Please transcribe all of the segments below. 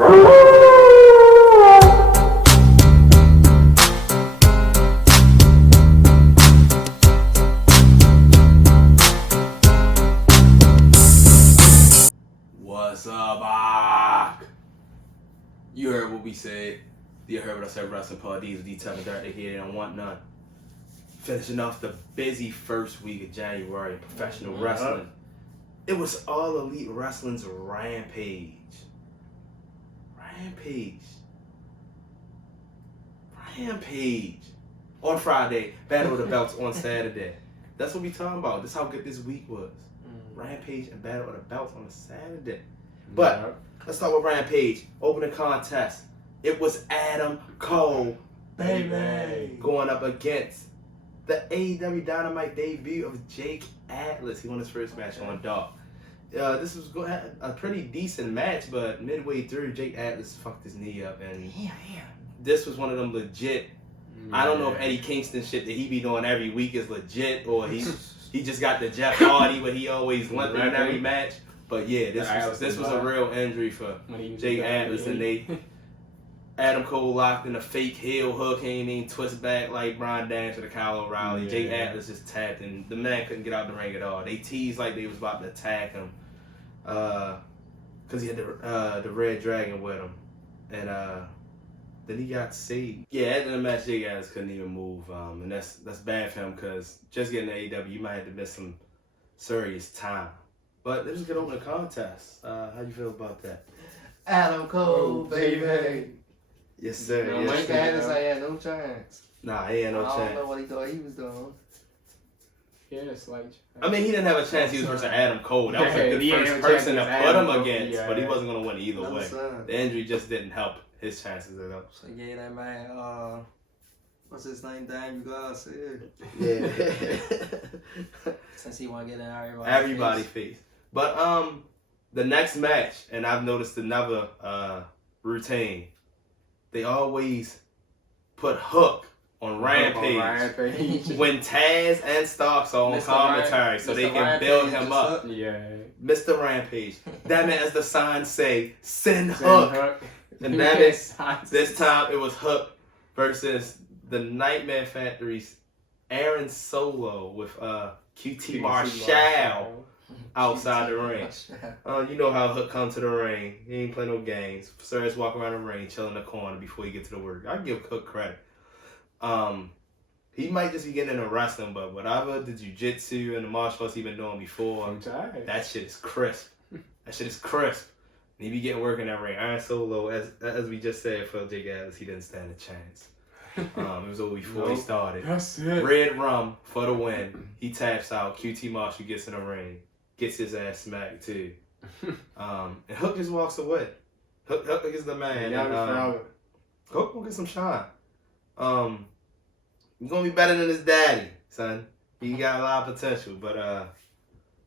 What's up, Ak? You heard what we said. You heard what I said. Wrestling Pod. These are the type of dirt they hear. They don't want none. Finishing off the busy first week of January in professional wrestling. It was All Elite Wrestling's Rampage. On Friday, Battle of the Belts on Saturday. That's what we talking about. That's how good this week was. Rampage and Battle of the Belts on a Saturday. But let's start with Rampage. Opening contest. It was Adam Cole, baby, going up against the AEW Dynamite debut of Jake Atlas. He won his first match on Dark. This was a pretty decent match, but midway through, Jake Atlas fucked his knee up, and this was one of them legit. I don't know if Eddie Kingston shit that he be doing every week is legit, or he just got the Jeff Hardy, but he always limping in every match. But yeah, this was a real injury for Jake Atlas, and Adam Cole locked in a fake heel hook, he ain't even twist back like Brian Daniels or the Kyle O'Reilly. Jake Atlas just tapped, and the man couldn't get out the ring at all. They teased like they was about to attack him, cause he had the Red Dragon with him, and then he got saved. Yeah, after the match, Jake Atlas couldn't even move, and that's bad for him, cause just getting to AEW, you might have to miss some serious time. But it was a good opening contest. How you feel about that? Adam Cole, baby. Yes, sir. Mike Atlas, I had no chance. Nah, he had no chance. I don't know what he thought he was doing. Yeah, it's like. I mean, he didn't have a chance. He was versus Adam Cole. That was like the first person to put him against, but he wasn't gonna win either way. The injury just didn't help his chances at all. So yeah, that man, what's his name? Daniel Garcia. Yeah. Since he want to get in everybody face. But the next match, and I've noticed another routine. They always put Hook on Rampage when Taz and Starks are on commentary, so they can build him up. Yeah. Mr. Rampage. That meant, as the signs say, send Hook. And that is, this time it was Hook versus the Nightmare Factory's Aaron Solo with QT Marshall outside the ring. You know how Hook come to the ring. He ain't play no games. Serious walk around the ring, chill in the corner before he get to the work. I give Hook credit. He might just be getting into wrestling, but whatever the jiu-jitsu and the martial arts he been doing before, that shit is crisp. And he be getting work in that ring. Aaron Solo, as we just said for Jake Atlas, he didn't stand a chance. It was over before he started. That's it. Red Rum for the win. He taps out. QT Marshall gets in the ring. Gets his ass smacked too. And Hook just walks away. Hook is the man. Hook will get some shine. He's gonna be better than his daddy, son. He got a lot of potential, but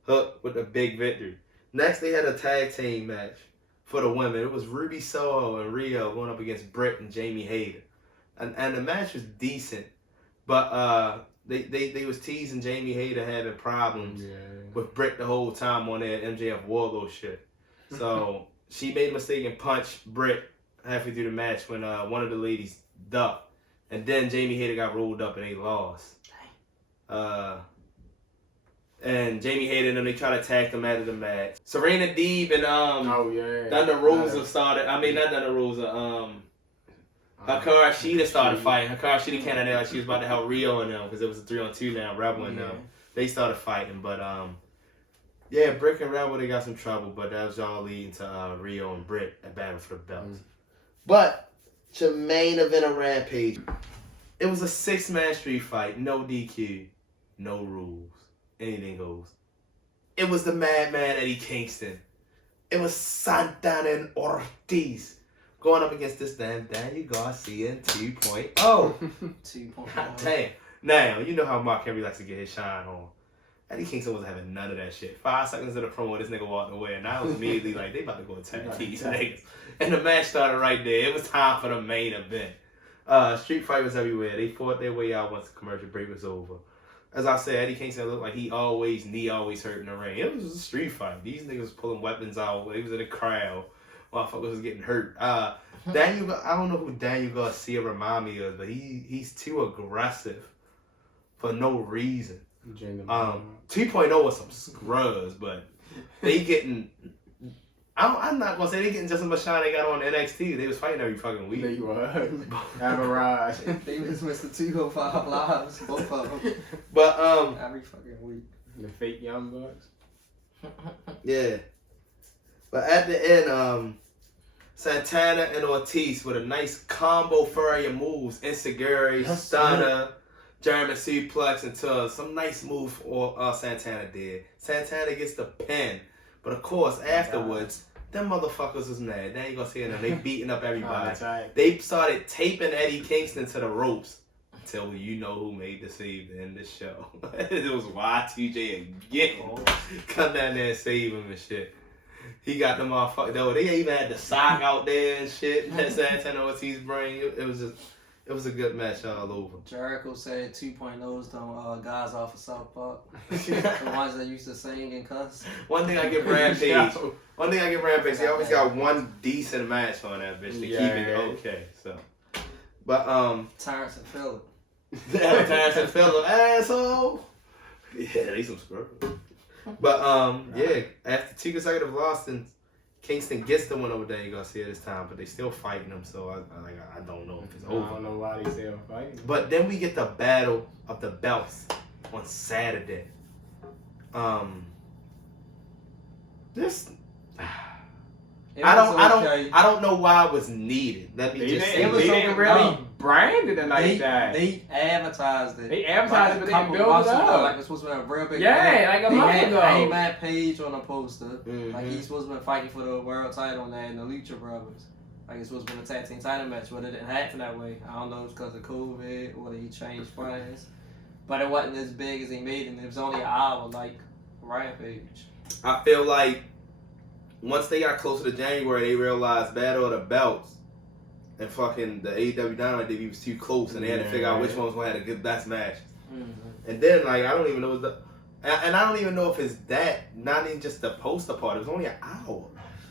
Hook with a big victory. Next, they had a tag team match for the women. It was Ruby Soho and Riho going up against Britt and Jamie Hayter. And the match was decent, but they was teasing Jamie Hayter having problems with Britt the whole time on that MJF Warlow shit. So she made a mistake and punched Britt halfway through the match when one of the ladies ducked. And then Jamie Hayter got rolled up and they lost. And Jamie Hayter and them, they tried to attack them out of the match. Serena Deeb and Thunder Rosa started. I mean, not Thunder Rosa. Hikaru Shida started fighting. Hikaru Shida came out there like she was about to help Riho and them because it was a 3-on-2 now. Rebel and them. They started fighting, but Brick and Rebel, they got some trouble, but that was all leading to Riho and Britt at battle for the belts. But to main event of Rampage, it was a 6-man street fight, no DQ, no rules, anything goes. It was the Madman Eddie Kingston. It was Santana and Ortiz going up against this damn Daniel Garcia in 2.0. 2.0. Damn. Now, you know how Mark Henry likes to get his shine on. Eddie Kingston wasn't having none of that shit. 5 seconds of the promo, this nigga walked away, and I was immediately like, they about to go attack these niggas. And the match started right there. It was time for the main event. Street fight was everywhere. They fought their way out once the commercial break was over. As I said, Eddie Kingston looked like knee always hurt in the ring. It was a street fight. These niggas was pulling weapons out. They was in the crowd. motherfuckers was getting hurt. I don't know who Daniel Garcia remind me of, but he's too aggressive for no reason. 2.0 was some scrubs, but they getting. I'm not gonna say they getting just as much shine they got on NXT. They was fighting every fucking week. They were. Average. They was Mr. 205 Lives, both of them. But every fucking week. The fake Young Bucks. Yeah. But at the end, Santana and Ortiz with a nice combo flurry of moves, Insecurity, Stunner, German suplex into some nice move Santana did. Santana gets the pin. But of course, afterwards, them motherfuckers was mad. Now you gonna see them. They beating up everybody. They started taping Eddie Kingston to the ropes. Until you know who made the save to end the show. It was Y2J again. Come down there and save him and shit. He got the motherfucker. Though they even had the sock out there and shit. That Santana Ortiz bring. It was a good match all over. Jericho said 2.0's them guys off of South Park. The ones that used to sing and cuss. One thing I give Rampage. They always got one decent match on that bitch to keep it okay. So, but Terrence and Phillip. Terrence and Phillip, asshole. Yeah, they some scrubs. But after 2 consecutive losses, Kingston gets the one over Daniel Garcia this time, but they still fighting him. So I don't know if it's over. I don't know why they still fighting. But then we get the battle of the belts on Saturday. I don't know why it was needed. Let me just say they didn't really brand it like that. They advertised it. They advertised it, but they built it up. Like it's supposed to be a real big like a month ago. Hangman Page on a poster. Mm-hmm. Like he's supposed to be fighting for the world title on that and the Lucha Brothers. Like it's supposed to be a tag team title match, but it didn't happen that way. I don't know if it's because of COVID or he changed plans. But it wasn't as big as he made it, and it was only an hour like Rampage. I feel like once they got closer to January, they realized Battle of the Belts and fucking the AEW Dynamite debut was too close, and they had to figure out which ones gonna have the good best matches. Mm-hmm. And then I don't even know I don't even know if it's that, not even just the poster part. It was only an hour.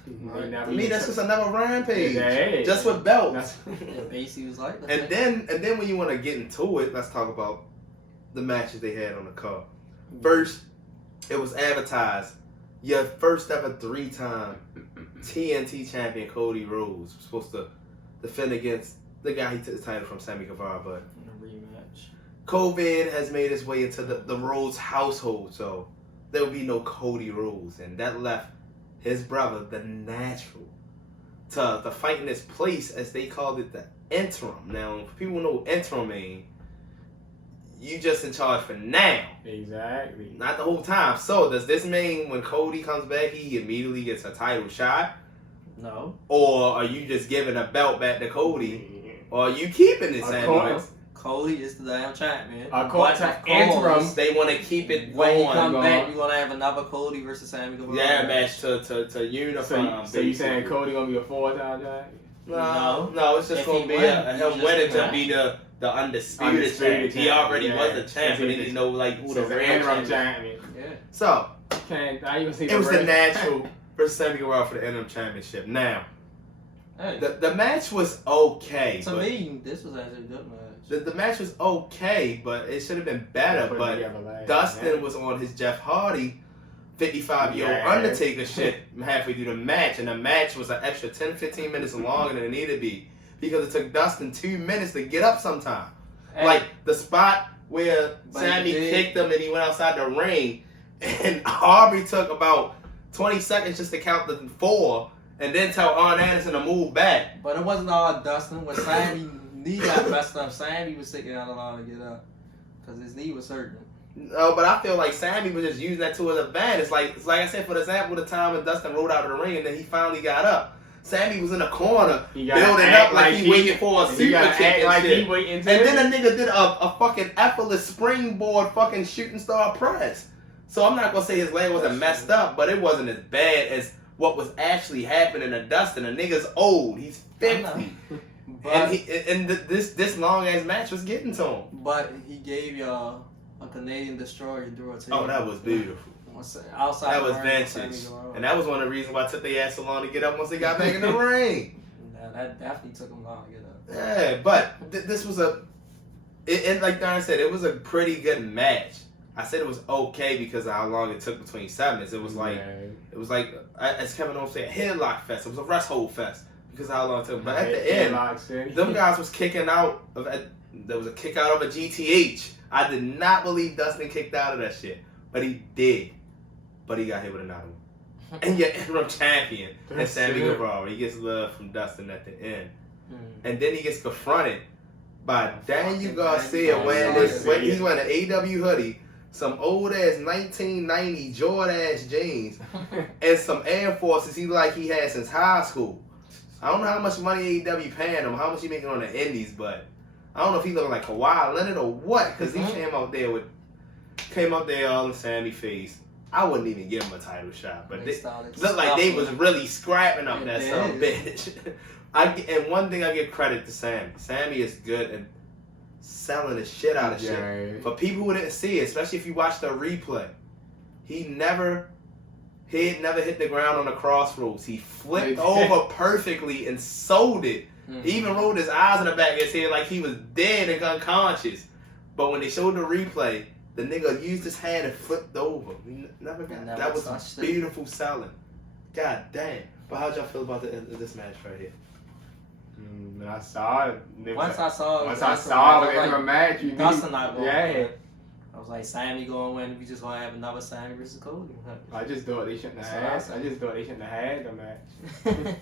To me, that's just another Rampage, just with belts. Basically, was like. And then when you want to get into it, let's talk about the matches they had on the card. First, it was advertised. Your first ever 3-time TNT champion Cody Rhodes was supposed to defend against the guy he took the title from, Sammy Guevara, but a rematch. COVID has made its way into the Rhodes household, so there will be no Cody Rhodes, and that left his brother, the Natural, to fight in his place, as they called it, the interim. Now, if people know what interim means, you just in charge for now. Exactly. Not the whole time. So does this mean when Cody comes back, he immediately gets a title shot? No. Or are you just giving a belt back to Cody? Or are you keeping it, Sammy? Cody is the damn champion. According to interim, they want to keep it when going. He come back, you're gonna have another Cody versus Sammy Guevara. Yeah, match to unify. So you saying Cody gonna be a 4-time champion? No, it's just gonna be him winning to be the undisputed champion. He already was the champion. He didn't know who the interim champion. Yeah. So it was the Natural versus Sammy Guevara for the interim championship. Now, the match was okay. To me, this was actually a good match. The match was okay, but it should have been better. But Dustin was on his Jeff Hardy 55-year-old Undertaker shit halfway through the match, and the match was an extra 10-15 minutes longer than it needed to be because it took Dustin 2 minutes to get up sometime. Like the spot where Sammy kicked him and he went outside the ring, and Aubrey took about 20 seconds just to count the 4 and then tell Arn Anderson to move back. But it wasn't all Dustin. When Sammy knee got messed up, Sammy was sticking out a lot to get up because his knee was hurting. No, but I feel like Sammy was just using that to his advantage. Like I said, for example, the time when Dustin rolled out of the ring and then he finally got up. Sammy was in the corner building up like he waiting for a super kick and shit. And then a nigga did a fucking effortless springboard fucking shooting star press. So I'm not gonna say his leg wasn't messed up, but it wasn't as bad as what was actually happening to Dustin. The nigga's old. He's 50. And this long ass match was getting to him. But he gave y'all a Canadian destroyer through a table. Oh, that was beautiful. Outside That was the ring, vintage. Sammy Guevara. And that was one of the reasons why it took their ass so long to get up once they got back in the ring. Yeah, that definitely took him long to get up. Yeah, but this was like Darren said, it was a pretty good match. I said it was okay because of how long it took between segments. It was like, as Kevin Owens said, a headlock fest. It was a rest hold fest because of how long it took. But at the end, them guys was kicking out. There was a kick out of a GTH. I did not believe Dustin kicked out of that shit, but he did. But he got hit with another one. And your interim champion, and Sammy Guevara, he gets love from Dustin at the end. And then he gets confronted by Daniel Garcia wearing this. He's wearing an AEW hoodie, some old ass 1990 Jordan ass jeans, and some Air Forces he had since high school. I don't know how much money AEW paying him, how much he making on the Indies, but I don't know if he looking like Kawhi Leonard or what, because he came out there all in Sammy face. I wouldn't even give him a title shot, but they looked like they was really scrapping up that son of a bitch. And one thing I give credit to Sammy. Sammy is good at selling the shit out of shit. For people who didn't see it, especially if you watch the replay, he never hit the ground on the crossroads. He flipped over perfectly and sold it. He even rolled his eyes in the back of his head like he was dead and unconscious. But when they showed the replay, the nigga used his hand and flipped over. He never got that. Was beautiful selling. God damn. But how'd y'all feel about this match right here? When I saw it, once I saw it in a match, you Dustin not going. Yeah. I was like, Sammy going to win. We just going to have another Sammy versus Cody. I just thought they shouldn't have had the match.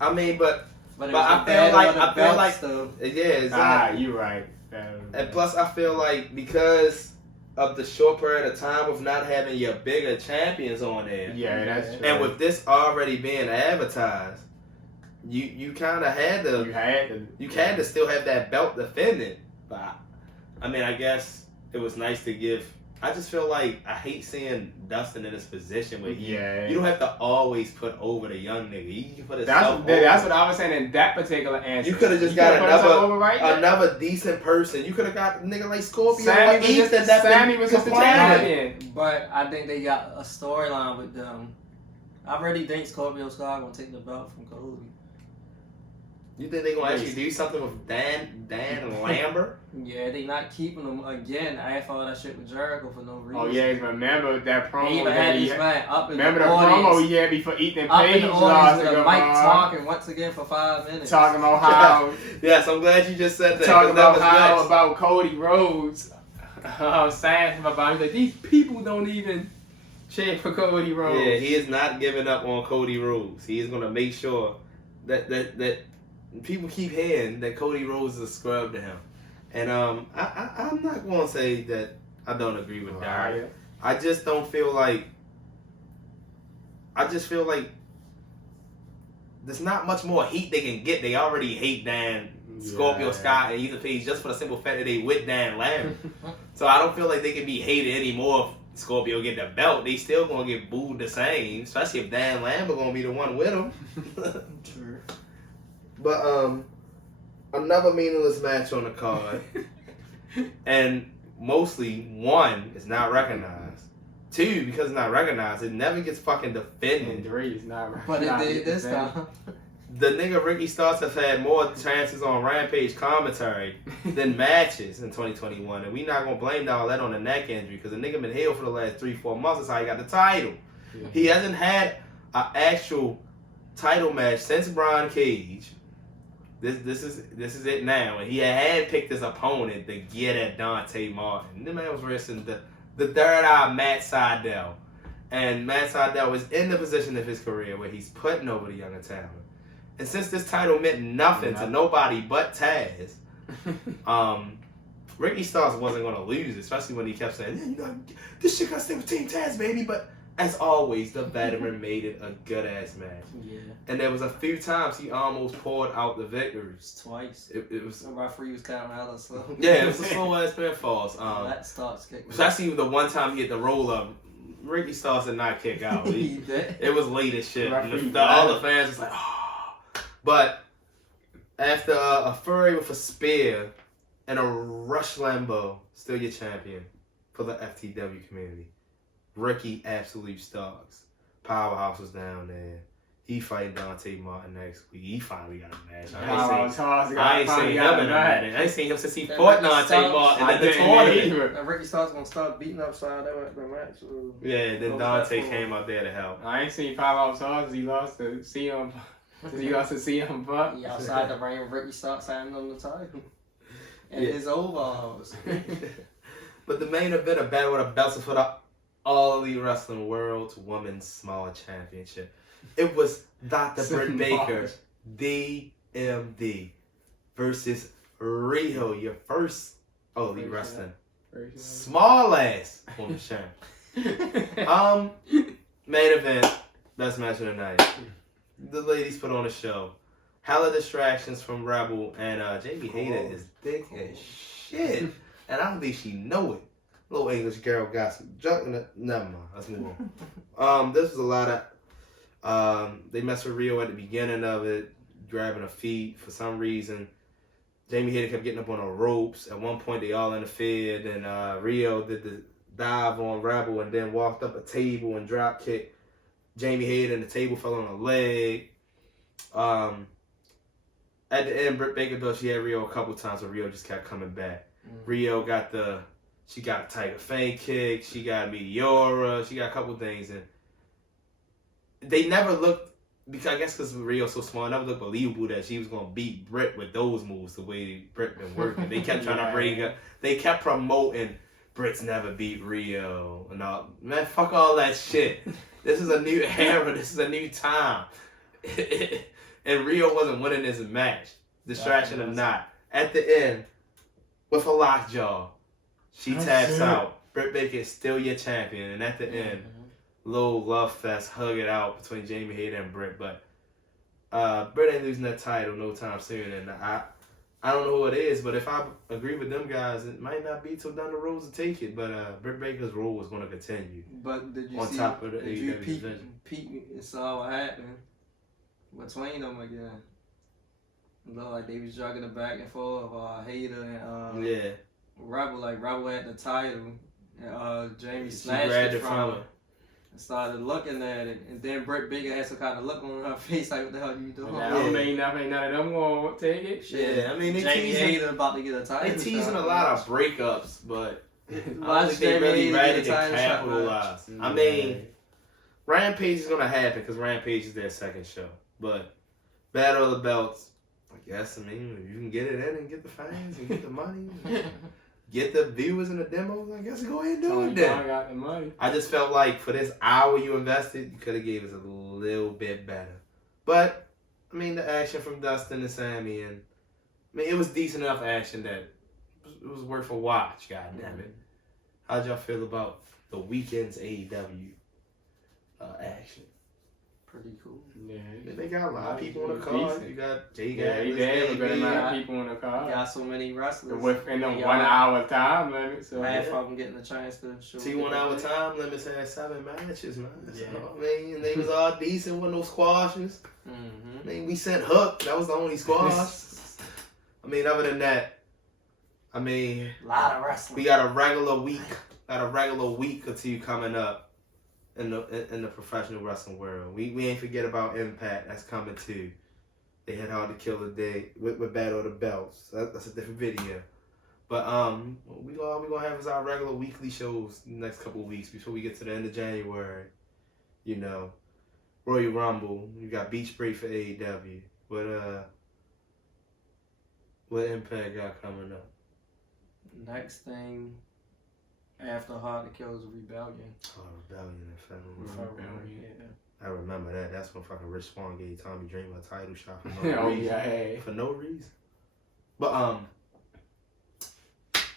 I mean, but I feel like stuff. Yeah, exactly. You're right. And plus, I feel like because of the short period of time of not having your bigger champions on there. Yeah, that's true. And with this already being advertised, you kind of had to still have that belt defended. But I mean, I guess it was nice to give. I just feel like I hate seeing Dustin in this position where you don't have to always put over the young nigga. You can put that's what I was saying in that particular answer. You could have just got another decent person. You could have got a nigga like Scorpio. Sammy was just the champion. But I think they got a storyline with them. I really think Scorpio Sky gonna take the belt from Cody. You think they gonna actually do something with Dan Lambert? Yeah, they not keeping him again after all that shit with Jericho for no reason. Oh yeah, remember that promo? He even had his man up in remember the promo he had before Ethan Page Page lost with a mic talking once again for 5 minutes. Talking about how yes, I'm glad you just said that. Talking about how about Cody Rhodes. Saying about he's like, these people don't even cheer for Cody Rhodes. Yeah, he is not giving up on Cody Rhodes. He is gonna make sure that people keep hearing that Cody Rhodes is a scrub to him. And I'm not going to say that I don't agree with Daria. I just feel like there's not much more heat they can get. They already hate Dan, Scorpio Sky, and Ethan Page just for the simple fact that they with Dan Lambert. So I don't feel like they can be hated anymore if Scorpio get the belt. They still going to get booed the same, especially if Dan Lambert going to be the one with him. True. But another meaningless match on the card, and mostly one is not recognized. 2, because it's not recognized, it never gets fucking defended. And 3 is not recognized. But it did this time. The nigga Ricky Starks has had more chances on Rampage commentary than matches in 2021, and we not gonna blame all that on the neck injury because the nigga been healed for the last 3-4 months. That's how he got the title. Yeah. He hasn't had an actual title match since Brian Cage. This is it now. And he had picked his opponent to get at Dante Martin. The man was wrestling the third eye Matt Sydal. And Matt Sydal was in the position of his career where he's putting over the younger talent. And since this title meant nothing to nobody but Taz, Ricky Starks wasn't going to lose, especially when he kept saying, this shit got to stay with Team Taz, baby. But as always, the veteran made it a good-ass match. Yeah. And there was a few times he almost poured out the victories. Twice. It was... The referee was counting out of slow. Yeah, it was a slow-ass pinfalls. That Starks kicked. Especially the one time he hit the roll-up. Ricky Starks did not kick out. He did. It was late as shit. All the fans was like, oh. But after a flurry with a spear and a Rush Lambeau, still your champion for the FTW community. Ricky Absolute Stars. Powerhouse was down there. He fighting Dante Martin next week. He finally got a match. I ain't seen him in a minute. I ain't seen him since he fought Dante Martin at the tournament. Ricky Starks gonna start beating up Side the match. Yeah, then Dante came out there to help. I ain't seen Powerhouse Charles. He lost to CM. He lost to CM Punk. He outside the ring. Ricky Starks signing on the title. And his overalls. But the main event of Battle of the Belts for the All Elite Wrestling World's Women's Small Championship. It was Dr. Britt Baker, DMD, versus Riho, your first All Elite Wrestling small ass on the show. Main event, best match of the night. The ladies put on a show. Hella distractions from Rebel, and Jamie Hayter is thick as shit. And I don't think she know it. Little English girl got some junk in it. Never mind. Let's move on. This was a lot of... they messed with Riho at the beginning of it, grabbing her feet for some reason. Jamie Hayter kept getting up on the ropes. At one point, they all interfered, and Riho did the dive on Rebel and then walked up a table and drop kicked Jamie Hayter, and the table fell on her leg. At the end, Britt Baker, though, she had Riho a couple times, but Riho just kept coming back. Riho got a Tiger Fang kick. She got a Meteora. She got a couple things, and they never looked, because Rio's so small, it never looked believable that she was gonna beat Britt with those moves the way Britt been working. They kept trying to bring up, they kept promoting Britt's never beat Riho. And all, man, fuck all that shit. This is a new era. This is a new time. And Riho wasn't winning this match, distraction or not. At the end, with a lockjaw, she taps out. Britt Baker is still your champion, and at the end, little love fest, hug it out between Jamie Hayter and Britt. But Britt ain't losing that title no time soon, and I don't know who it is, but if I agree with them guys, it might not be till down the road to take it. But Britt Baker's role is going to continue. But did you on see? Top of the did you AEW division. peek and saw what happened between them again? It looked like they was jogging the back and forth. Hayter and Rebel. Like Rebel had the title, and Jamie snatched it from her. And started looking at it, and then Britt Baker had some kind of look on her face, like, what the hell you doing? I don't mean nothing, none of them gonna take it. Yeah, I mean, they Jamie Hayter about to get a title. They teasing a lot of breakups, but I don't Watch think they really Jamie ready to Hayter get a title capitalize. shot, I mean, Rampage is gonna happen because Rampage is their second show, but Battle of the Belts, I guess. I mean, if you can get it in and get the fans and get the money, get the viewers and the demos, I guess go ahead and do it then. Got the money. I just felt like for this hour you invested, you could have gave us a little bit better. But I mean, the action from Dustin and Sammy, and I mean, it was decent enough action that it was worth a watch. God damn it! How'd y'all feel about the weekend's AEW action? Pretty cool. Yeah, They got a lot of people on the card. Decent. You got Jay yeah, he had a good amount of people on the card. Got so many wrestlers. Within a 1 hour time limit. So half of them getting a chance to show. 1 hour time limits had 7 matches, man. Yeah. So, I mean, and they was all decent with no squashes. I mean, we sent Hook. That was the only squash. I mean, other than that, I mean, A lot of wrestling. we got a regular week or two coming up in the professional wrestling world. We ain't forget about Impact. That's coming too. They had Hard to Kill the Day with Battle of the Belts. That's a different video. But we gonna have our regular weekly shows the next couple of weeks before we get to the end of January. You know, Royal Rumble. You got Beach Break for AEW. What Impact got coming up? Next thing after Hard to Kill is Rebellion. Oh, Rebellion in February. I remember that. That's when fucking Rich Swann gave Tommy Dreamer a title shot for no reason. For no reason. But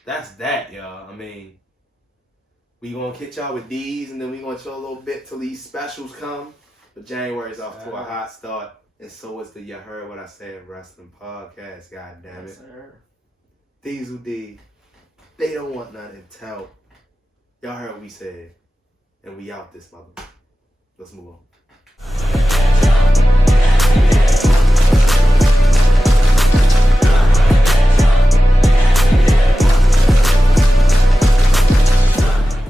that's that, y'all. I mean, we gonna catch y'all with these, and then we gonna show a little bit till these specials come. But January's off to a hot start, and so is the You Heard What I Said Wrestling podcast. God damn it. Yes, sir. Diesel D, they don't want nothing to tell. Y'all heard what we said, and we out this mother. Let's move on.